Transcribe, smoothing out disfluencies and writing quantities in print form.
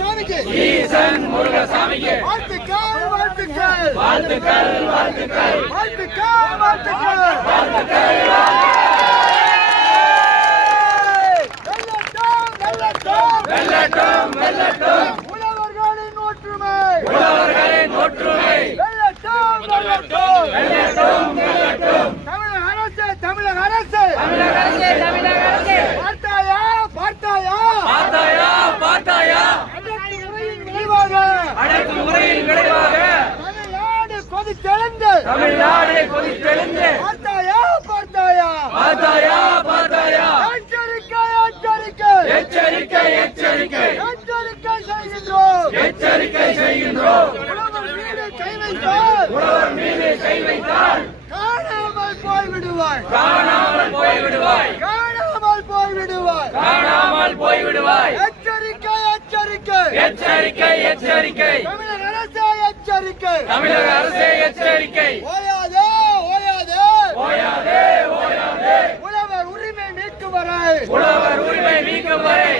முருகசாமிக்கு ஈசன் முருகசாமிக்கு வாழ்த்துக்கள் வாழ்த்துக்கள் வாழ்த்துக்கள் வாழ்த்துக்கள் வாழ்த்துக்கள் வாழ்த்துக்கள் வாழ்த்துக்கள் வெல்லட்டும் வெல்லட்டும் வெல்லட்டும் வெல்லட்டும் உழவர்களின் ஒற்றுமை உழவர்களின் ஒற்றுமை வெல்லட்டும் வெல்லட்டும் வெல்லட்டும் வெல்லட்டும் தமிழக அரசு தமிழக அரசு தமிழக அரசே தமிழக அரசே பார்த்தாயா பார்த்தாயா பார்த்தாயா பார்த்தாயா அடக்குமுறையின் விளைவாக அடக்குமுறையின் விளைவாக தமிழ்நாடு கொதித்தெழுந்து தமிழ்நாடு கொதித்தெழுந்து பார்த்தாயா பார்த்தாயா பார்த்தாயா பார்த்தாயா எச்சரிக்கை எச்சரிக்கை எச்சரிக்கை எச்சரிக்கை எச்சரிக்கை செய்கின்றோம் எச்சரிக்கை செய்கின்றோம் உழவர் மீது கை வைத்தால் உழவர் மீது கை வைத்தால் காணாமல் போய்விடுவாய் காணாமல் போய்விடுவாய் காணாமல் போய்விடுவாய் காணாமல் போய்விடுவாய் எச்சரிக்கை எச்சரிக்கை எச்சரிக்கை எச்சரிக்கை தமிழக அரசு எச்சரிக்கை தமிழக அரசே எச்சரிக்கை ஓயாதே ஓயாதே ஓயாதே ஓயாதே உழவர் உரிமை நீக்கும் வரை உழவர் உரிமை நீக்கும் வரை